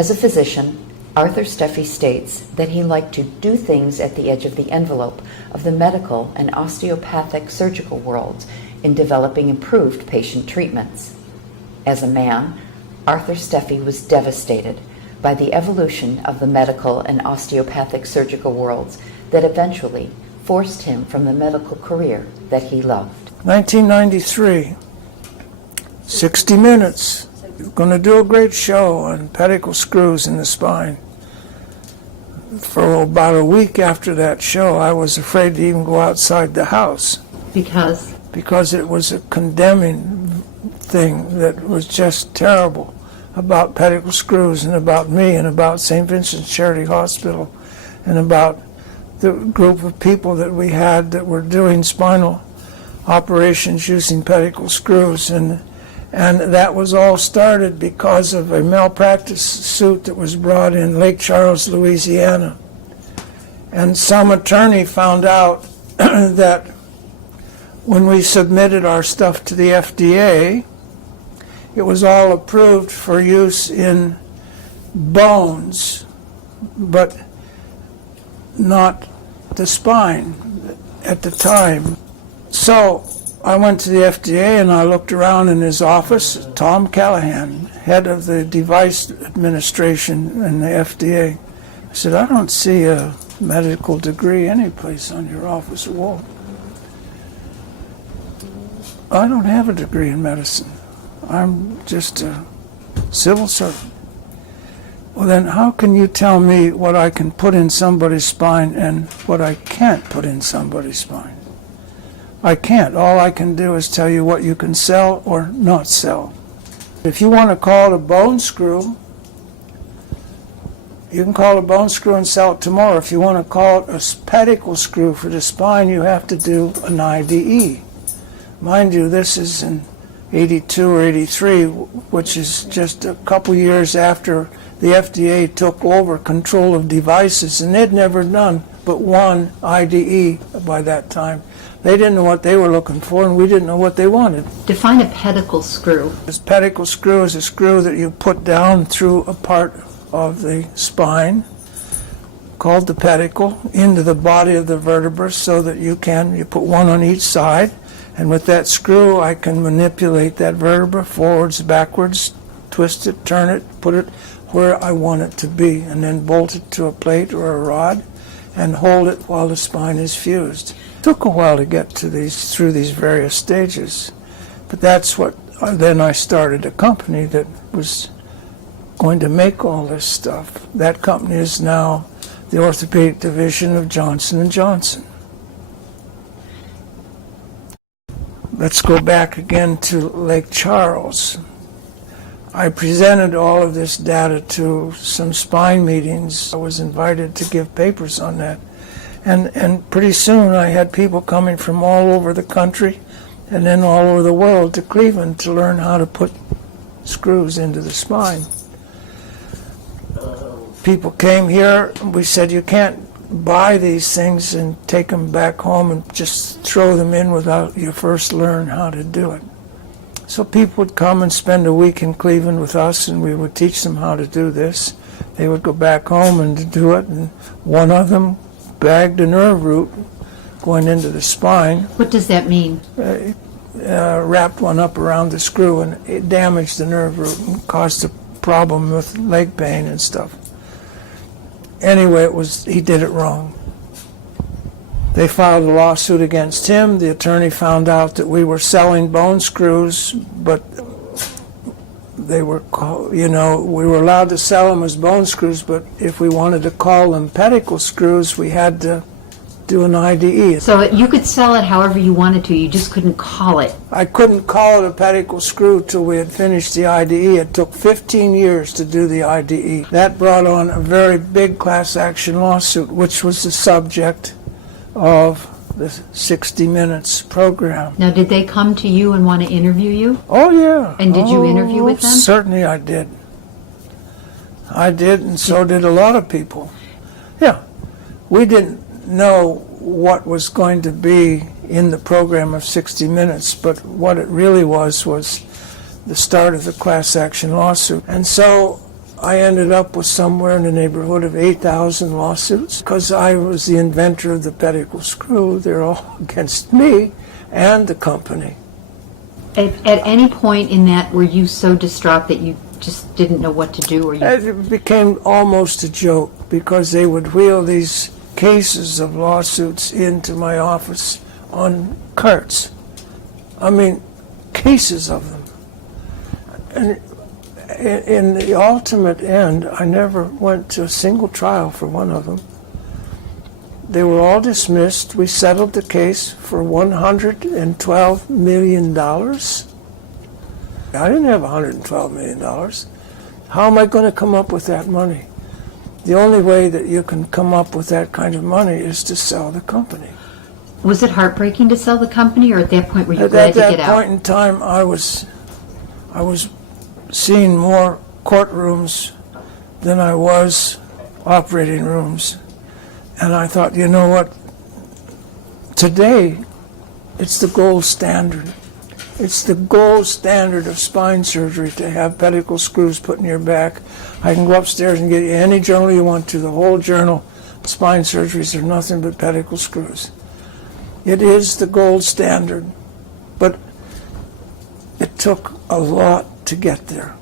As a physician, Arthur Steffee states that he liked to do things at the edge of the envelope of the medical and osteopathic surgical worlds in developing improved patient treatments. As a man, Arthur Steffee was devastated by the evolution of the medical and osteopathic surgical worlds that eventually forced him from the medical career that he loved. 1993, 60 Minutes. Going to do a great show on pedicle screws in the spine. For about a week after that show, I was afraid to even go outside the house. Because? Because it was a condemning thing that was just terrible about pedicle screws and about me and about St. Vincent's Charity Hospital and about the group of people that we had that were doing spinal operations using pedicle screws. And that was all started because of a malpractice suit that was brought in Lake Charles, Louisiana. And some attorney found out that when we submitted our stuff to the FDA, it was all approved for use in bones, but not the spine at the time. So I went to the FDA and I looked around in his office. Tom Callahan, head of the device administration in the FDA. I said, I don't see a medical degree anyplace on your office wall. I don't have a degree in medicine. I'm just a civil servant. Well, then how can you tell me what I can put in somebody's spine and what I can't put in somebody's spine? I can't. All I can do is tell you what you can sell or not sell. If you want to call it a bone screw, you can call it a bone screw and sell it tomorrow. If you want to call it a pedicle screw for the spine, you have to do an IDE. Mind you, this is in 82 or 83, which is just a couple years after the FDA took over control of devices, and they'd never done but one IDE by that time. They didn't know what they were looking for, and we didn't know what they wanted. Define a pedicle screw. This pedicle screw is a screw that you put down through a part of the spine, called the pedicle, into the body of the vertebra so that you put one on each side, and with that screw I can manipulate that vertebra forwards, backwards, twist it, turn it, put it where I want it to be, and then bolt it to a plate or a rod and hold it while the spine is fused. It took a while to get to through these various stages, but that's what, then I started a company that was going to make all this stuff. That company is now the orthopedic division of Johnson & Johnson. Let's go back again to Lake Charles. I presented all of this data to some spine meetings. I was invited to give papers on that. And pretty soon I had people coming from all over the country and then all over the world to Cleveland to learn how to put screws into the spine. People came here, and we said, you can't buy these things and take them back home and just throw them in without you first learn how to do it. So people would come and spend a week in Cleveland with us, and we would teach them how to do this. They would go back home and do it, and one of them bagged a nerve root going into the spine. What does that mean? Wrapped one up around the screw, and it damaged the nerve root and caused a problem with leg pain and stuff. Anyway, he did it wrong. They filed a lawsuit against him. The attorney found out that we were selling bone screws, but they were, we were allowed to sell them as bone screws, but if we wanted to call them pedicle screws, we had to do an IDE. So you could sell it however you wanted to, you just couldn't call it. I couldn't call it a pedicle screw till we had finished the IDE. It took 15 years to do the IDE. That brought on a very big class action lawsuit, which was the subject of the 60 Minutes program. Now, did they come to you and want to interview you? Oh, yeah. And did you interview with them? Certainly I did. I did, and so did a lot of people. Yeah. We didn't know what was going to be in the program of 60 Minutes, but what it really was the start of the class action lawsuit. And so I ended up with somewhere in the neighborhood of 8,000 lawsuits because I was the inventor of the pedicle screw. They're all against me and the company. At any point in that, were you so distraught that you just didn't know what to do? Or you... It became almost a joke because they would wheel these cases of lawsuits into my office on carts. I mean, cases of them. And in the ultimate end, I never went to a single trial for one of them. They were all dismissed. We settled the case for $112 million. I didn't have $112 million. How am I going to come up with that money? The only way that you can come up with that kind of money is to sell the company. Was it heartbreaking to sell the company, or at that point were you glad to get out? At that point in time, I was seeing more courtrooms than I was operating rooms. And I thought, you know what? Today, it's the gold standard. It's the gold standard of spine surgery to have pedicle screws put in your back. I can go upstairs and get you any journal you want to, the whole journal. Spine surgeries are nothing but pedicle screws. It is the gold standard, but it took a lot to get there.